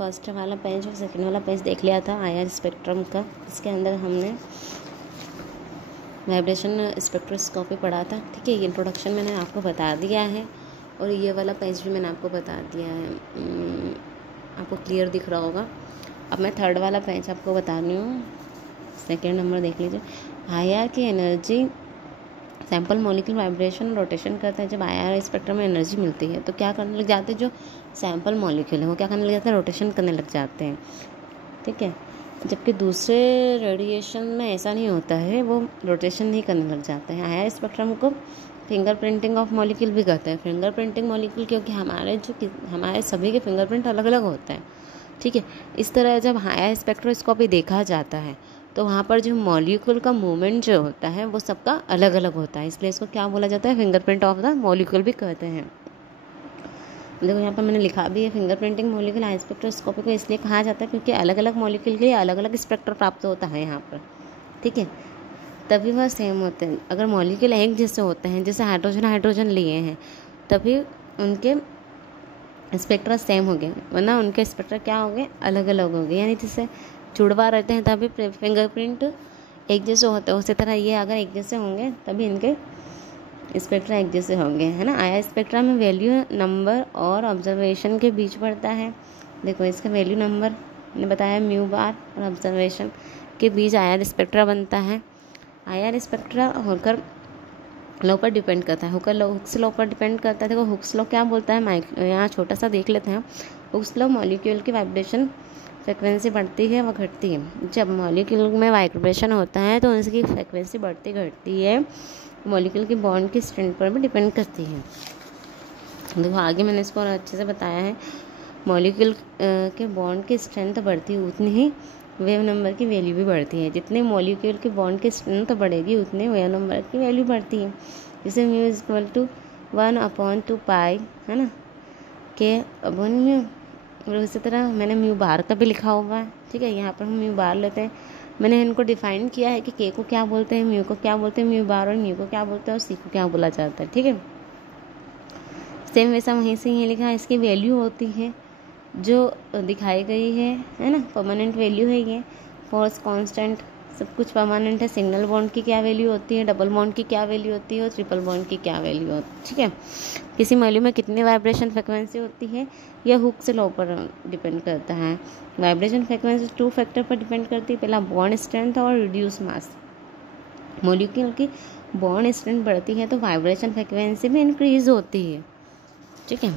First वाला page और second वाला पेज देख लिया था आईआर स्पेक्ट्रम का। इसके अंदर हमने वाइब्रेशन स्पेक्ट्रोस्कोपी पढ़ा था। ठीक है, ये इंट्रोडक्शन मैंने आपको बता दिया है और ये वाला पेज भी मैंने आपको बता दिया है। आपको क्लियर दिख रहा होगा। अब मैं थर्ड वाला पेज आपको बता रही हूँ। सेकेंड नंबर देख लीजिए। आईआर की energy sample molecule vibration rotation करता है। जब आईआर स्पेक्ट्रम में एनर्जी मिलती है तो क्या करने लग जाते हैं, जो सैम्पल मॉलिक्यूल है वो क्या करने लग जाते हैं, रोटेशन करने लग जाते हैं। ठीक है, जबकि दूसरे रेडिएशन में ऐसा नहीं होता है, वो रोटेशन नहीं करने लग जाते हैं। आईआर स्पेक्ट्रम को फिंगर प्रिंटिंग ऑफ मॉलिक्यूल भी कहते हैं। फिंगर प्रिंटिंग मॉलिक्यूल क्योंकि हमारे सभी के फिंगरप्रिंट अलग अलग होते हैं। ठीक है, इस तरह जब आईआर स्पेक्ट्रोस्कोपी देखा जाता है तो वहाँ पर जो मॉलिक्यूल का मूवमेंट जो होता है वो सबका अलग अलग होता है, इसलिए इसको क्या बोला जाता है, फिंगरप्रिंट ऑफ द मॉलिक्यूल भी कहते हैं। देखो यहाँ पर मैंने लिखा भी है, फिंगरप्रिंटिंग मॉलिक्यूल आईआर स्पेक्ट्रोस्कोपी को इसलिए कहा जाता है क्योंकि अलग अलग मॉलिक्यूल के लिए अलग अलग स्पेक्ट्र प्राप्त होता है यहाँ पर। ठीक है, तभी वह सेम होते हैं। अगर मॉलिक्यूल एक जैसे होते हैं, जैसे हाइड्रोजन लिए हैं, तभी उनके स्पेक्ट्रा सेम हो गए, वरना उनके स्पेक्ट्रा क्या हो गए, अलग अलग हो गए। यानी जैसे जुड़वा रहते हैं तभी फिंगरप्रिंट एक जैसे होते हैं, उसी तरह ये अगर एक जैसे होंगे तभी इनके स्पेक्ट्रा एक जैसे होंगे, है ना। आईआर स्पेक्ट्रा में वैल्यू नंबर और ऑब्जर्वेशन के बीच पड़ता है। देखो इसका वैल्यू नंबर मैंने बताया म्यू बार और ऑब्जर्वेशन के बीच आईआर स्पेक्ट्रा बनता है। आईआर स्पेक्ट्रा होकर लॉ पर डिपेंड करता है, हुक्स लॉ पर डिपेंड करता है। देखो हुक्स लॉ क्या बोलता है, यहाँ छोटा सा देख लेते हैं। हुक्स लॉ मॉलिक्यूल की वाइब्रेशन फ्रिक्वेंसी बढ़ती है व घटती है। जब मॉलिक्यूल में वाइब्रेशन होता है तो उसकी फ्रिक्वेंसी बढ़ती घटती है, मॉलिक्यूल की बॉन्ड की स्ट्रेंथ पर भी डिपेंड करती है। देखो आगे मैंने इसको और अच्छे से बताया है। मॉलिक्यूल के बॉन्ड की स्ट्रेंथ बढ़ती है उतनी ही वेव नंबर की वैल्यू भी बढ़ती है। जितने मॉलिक्यूल के बॉन्ड की स्ट्रेंथ बढ़ेगी उतने वेव नंबर की वैल्यू बढ़ती है। जैसे म्यू इज इक्वल टू 1/2 पाई, है ना, के अपॉन म्यू। और इसी तरह मैंने म्यू बार का भी लिखा हुआ है। ठीक है, यहाँ पर हम म्यू बार लेते हैं। मैंने इनको डिफाइन किया है कि के को क्या बोलते हैं, म्यू को क्या बोलते हैं, म्यू बार और म्यू को क्या बोलते हैं और सी को क्या बोला जाता है। ठीक है, सेम वैसा वहीं से ये लिखा है। इसकी वैल्यू होती है जो दिखाई गई है ना, परमानेंट वैल्यू है ये। फोर्स कांस्टेंट सब कुछ परमानेंट है। सिंगल बॉन्ड की क्या वैल्यू होती है, डबल बॉन्ड की क्या वैल्यू होती है और ट्रिपल बॉन्ड की क्या वैल्यू होती है। ठीक है, किसी वैल्यू में कितनी वाइब्रेशन फ्रिक्वेंसी होती है यह हुक्स लॉ पर डिपेंड करता है। वाइब्रेशन फ्रिक्वेंसी 2 फैक्टर पर डिपेंड करती है। पहला बॉन्ड स्ट्रेंथ और रिड्यूस मास। मॉलिक्यूल की बॉन्ड स्ट्रेंथ बढ़ती है तो वाइब्रेशन फ्रिक्वेंसी भी इंक्रीज होती है। ठीक है,